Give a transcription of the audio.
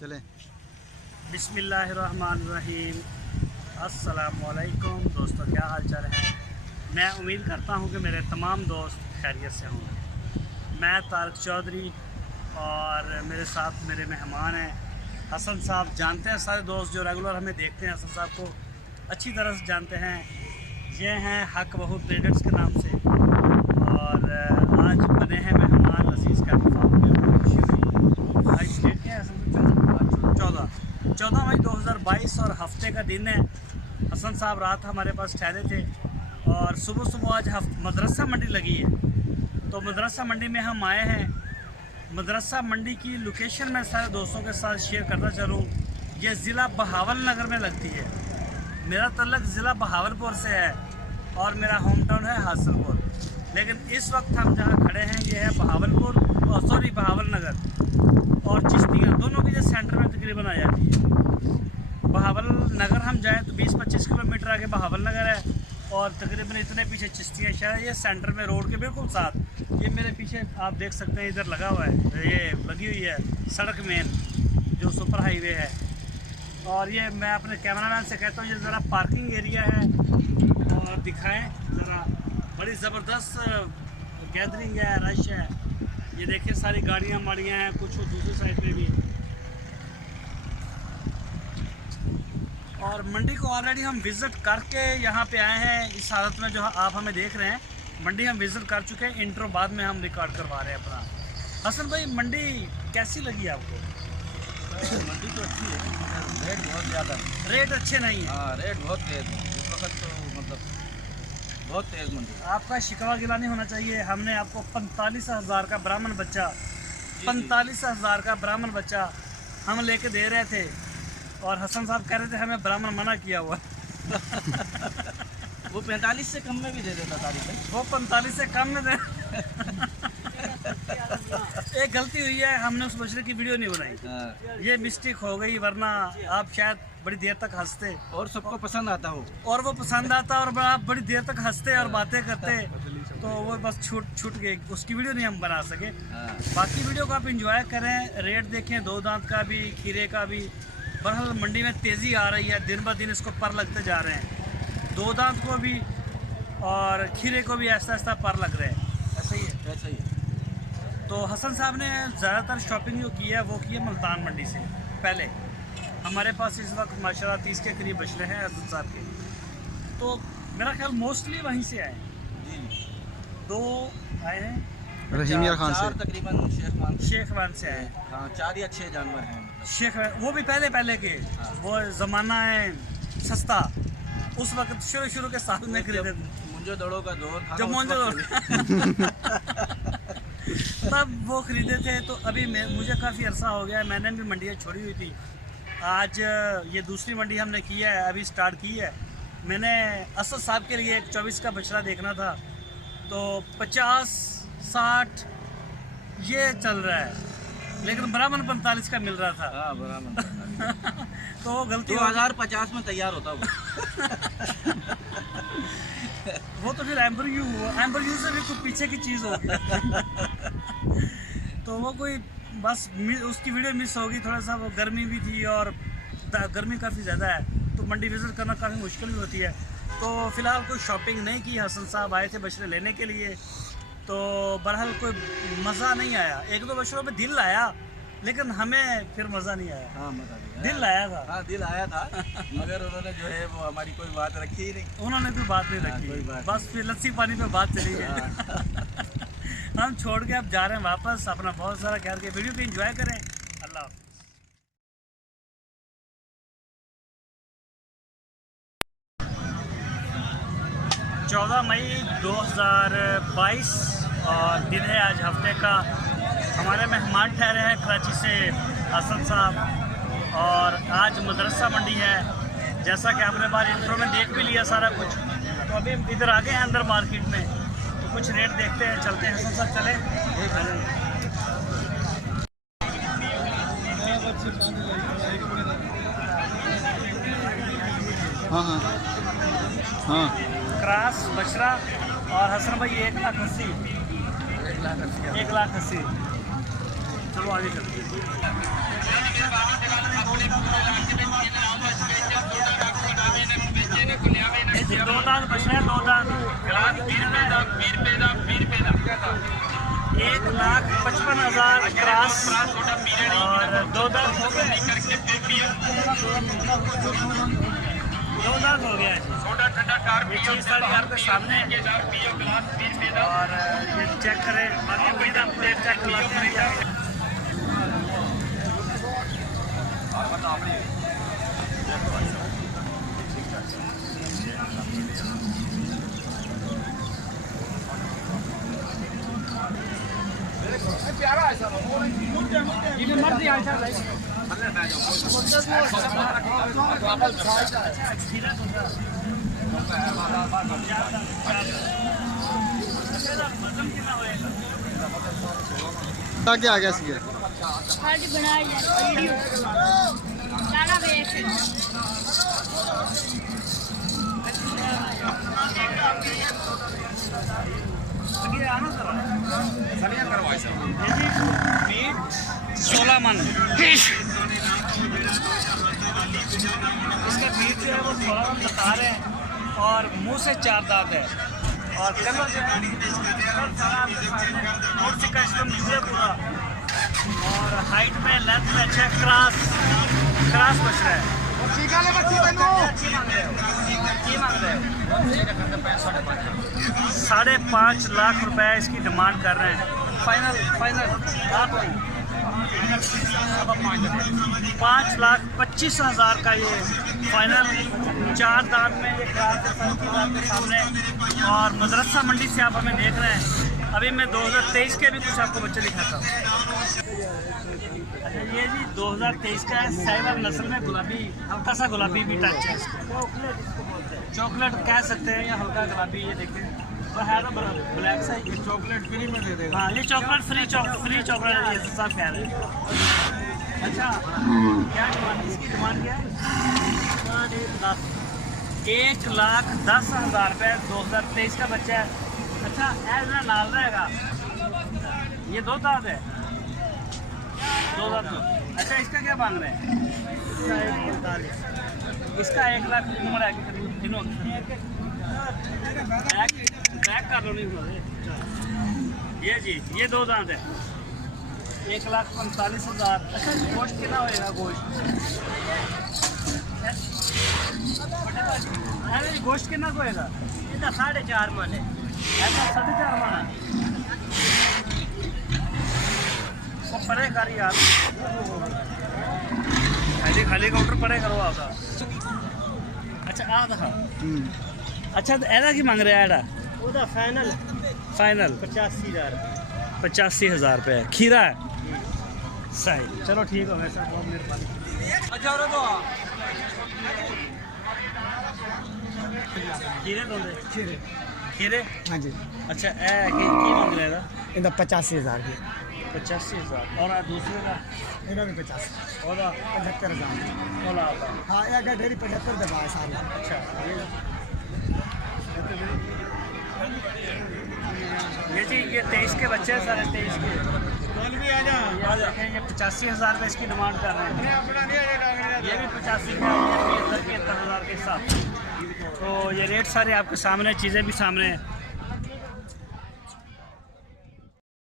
चलें। बिस्मिल्लाहिर्रहमानिर्रहीम। अस्सलामुअलैकुम दोस्तों, क्या हाल चाल है। मैं उम्मीद करता हूँ कि मेरे तमाम दोस्त खैरियत से होंगे। मैं तारक चौधरी और मेरे साथ मेरे मेहमान हैं हसन साहब। जानते हैं सारे दोस्त जो रेगुलर हमें देखते हैं, हसन साहब को अच्छी तरह से जानते हैं। ये हैं हक बहुत ट्रेडर्स के नाम से, और आज बने हैं मेहमान अजीज़ का फार्म में। आज डेट क्या है हसन? 14 मई 2022 और हफ्ते का दिन है। हसन साहब रात हमारे पास ठहरे थे और सुबह सुबह आज मदरसा मंडी लगी है, तो मदरसा मंडी में हम आए हैं। मदरसा मंडी की लोकेशन मैं सारे दोस्तों के साथ शेयर करना चाह रहा हूँ। यह ज़िला बहावल नगर में लगती है। मेरा तल्लक ज़िला बहावलपुर से है और मेरा होम टाउन है हासिलपुर, लेकिन इस वक्त हम जहाँ खड़े हैं ये है बहावल नगर और चिश्तियाँ, दोनों की जो सेंटर में तकरीबन आ जाती है। बहावल नगर हम जाएँ तो 20-25 किलोमीटर आगे बहावल नगर है और तकरीबन इतने पीछे चिश्तियाँ शहर है। ये सेंटर में रोड के बिल्कुल साथ, ये मेरे पीछे आप देख सकते हैं इधर लगा हुआ है, ये लगी हुई है सड़क मेन जो सुपर हाईवे है। और ये मैं अपने कैमरामैन से कहता हूँ ये ज़रा पार्किंग एरिया है और दिखाएं ज़रा। बड़ी ज़बरदस्त गैदरिंग है, रश है। ये देखिए सारी गाड़ियाँ माड़ियाँ हैं, कुछ दूसरी साइड पे भी। और मंडी को ऑलरेडी हम विज़िट करके यहाँ पे आए हैं। इस हालत में जो आप हमें देख रहे हैं, मंडी हम विज़िट कर चुके हैं। इंट्रो बाद में हम रिकॉर्ड करवा रहे हैं अपना। हसन भाई, मंडी कैसी लगी आपको? मंडी तो अच्छी है, रेट बहुत ज़्यादा है। रेट अच्छे नहीं है? हाँ, रेट बहुत तेज़ है इस वक्त, तो मतलब बहुत तेज़ मंडी। आपका शिकवा गिला नहीं होना चाहिए। हमने आपको 45,000 का ब्राह्मण बच्चा, 45,000 का ब्राह्मण बच्चा हम लेके दे रहे थे और हसन साहब कह रहे थे हमें ब्राह्मण मना किया हुआ। वो 45 से कम में भी दे देता तारीख है। वो 45 से कम में दे। एक गलती हुई है, हमने उस बछड़े की वीडियो नहीं बनाई। ये मिस्टेक हो गई, वरना आप शायद बड़ी देर तक हंसते और सबको पसंद आता हो, और वो पसंद आता और आप बड़ी देर तक हंसते और बातें करते, तो वो बस छूट गई। उसकी वीडियो नहीं हम बना सके। बाकी वीडियो को आप इंजॉय करें, रेट देखें, दो दांत का भी, खीरे का भी। बहरहाल मंडी में तेज़ी आ रही है, दिन ब दिन इसको पर लगते जा रहे हैं। दो दांत को भी और खीरे को भी ऐसा ऐसा पर लग रहे हैं। ऐसा ही है, ऐसा ही है। तो हसन साहब ने ज़्यादातर शॉपिंग जो की है वो की है मुल्तान मंडी से। पहले हमारे पास इस वक्त माशाल्लाह 30 के करीब बछड़े हैं हसन साहब के, तो मेरा ख्याल मोस्टली वहीं से आए। दो आए हैं रहीम यार खान से, तकरीबन शेख मान से आए हैं। हाँ, 4 या 6 जानवर हैं मतलब। शेख वो भी पहले के। हाँ। वो ज़माना है सस्ता, उस वक्त शुरू के साल में खरीदे थे। मुंजो दड़ों का दौर था, जब मुंजो तब वो ख़रीदे थे। तो अभी मुझे काफ़ी अरसा हो गया है, मैंने भी मंडियाँ छोड़ी हुई थी। आज ये दूसरी मंडी हमने की है, अभी स्टार्ट की है। मैंने असद साहब के लिए एक 24 का बछड़ा देखना था, तो 50-60 ये चल रहा है, लेकिन ब्राह्मण 45 का मिल रहा था। हाँ, ब्राह्मण तो वो गलती 2050 में तैयार होता वो। वो तो फिर एम्बरयू से भी कुछ पीछे की चीज़ होगी। तो वो कोई बस उसकी वीडियो मिस होगी थोड़ा सा। वो गर्मी भी थी और गर्मी काफ़ी ज़्यादा है, तो मंडी विज़िट करना काफ़ी मुश्किल भी होती है। तो फ़िलहाल कोई शॉपिंग नहीं की। हसन साहब आए थे बछड़े लेने के लिए, तो बहरहाल कोई मज़ा नहीं आया। एक दो बछड़ों पे दिल आया, लेकिन हमें फिर मज़ा नहीं आया। हाँ, मज़ा नहीं आया। दिल आया था। हाँ, दिल आया था, मगर उन्होंने जो है वो हमारी कोई बात रखी ही नहीं। उन्होंने कोई बात नहीं रखी, बस फिर लस्सी पानी पे बात चली गई। हम छोड़ के अब जा रहे हैं वापस। अपना बहुत सारा ख्याल के वीडियो को एंजॉय करें। अल्लाह हाफ़िज़। 14 मई 2022 और दिन है आज हफ्ते का। हमारे मेहमान ठहरे हैं कराची से हसन साहब, और आज मदरसा मंडी है। जैसा कि आपने बार इंट्रो में देख भी लिया सारा कुछ, तो अभी इधर आ गए हैं अंदर मार्केट में, तो कुछ रेट देखते हैं, चलते हैं। हसन साहब चले। हाँ हाँ हाँ, क्रास बछड़ा और हसन भाई 1,80,000। 1,80,000 चलो आगे चलते हैं। दो दांत बच रहे हैं, 2 दांत 1,55,000 क्रॉस और 2 दांत हो गए। 2 दांत हो गया है। ये चीज़ सारी आपके सामने है और ये चेक करें, बाकी वही दाम प्लेट चेक करवाते हैं। प्यारा है सर मर्जी क्या आ गया सी बनाई वीडियो सारा वेख सनिया करवाई सर 16 मन इसका बीट जो है वो 16 मन बता रहे हैं और मुंह से 4 दांत है और कलर जो है मूर्ति का इसको नीचे पूरा और हाइट में लेंथ में अच्छा क्रॉस बच रहा है। की मांग रहे हो 5.5 लाख रुपए इसकी डिमांड कर रहे हैं। फाइनल 5,25,000 का ये फाइनल। 4 दांत में ये कार के सामने और मदरसा मंडी से आप हमें देख रहे हैं। अभी मैं 2023 के भी कुछ आपको बच्चे दिखाता हूँ। अच्छा ये जी 2023 का है, साइबर नस्ल में गुलाबी, हल्का सा गुलाबी भी टच है इसका। चॉकलेट कह सकते हैं या हल्का गुलाबी। ये देखें तो है तो ब्लैक सा ही। चॉकलेट फ्री में दे देगा। हाँ ये चॉकलेट फ्री चॉकलेट ये सब कह रहे हैं। अच्छा क्या डिमांड इसकी डिमांड क्या है? 1,10,000 रुपये 2023 का बच्चा है। अच्छा ऐसा नाल रहेगा। ये 2 दांत है, 2 दांत। अच्छा इसका क्या मांग रहे हैं? इसका 1 लाख उम्र है कि तीनों बैक कर लो नहीं। ये जी ये 2 दांत है 1,45,000। अच्छा गोश्त कितना होएगा? गोश्त कितना होएगा? 4.5 मन है। ऐसा 4.5 मन है वो परे कर यार। खाली काउंटर परे करो आपका। अच्छा आ दखा। अच्छा तो एदा की मांग रहा है? एडा फाइनल 85,000 रुपये। खीरा है सही। चलो ठीक हो वैसे बहुत मेहरबानी। अच्छा और तो खीरे खीरे हाँ जी। अच्छा ए की मांग रहा है? इधर 85,000 की 85,000 और दूसरे का इधर भी 50 और 75,000। हाँ एक ढेरी 75 दबा है सारे। अच्छा ये जी ये 23 के बच्चे हैं सारे 23 के। ये देखें ये 85,000 रुपये इसकी डिमांड कर रहे हैं। ये भी 85 का 75,000 के साथ। तो ये रेट सारे आपके सामने, चीज़ें भी सामने हैं।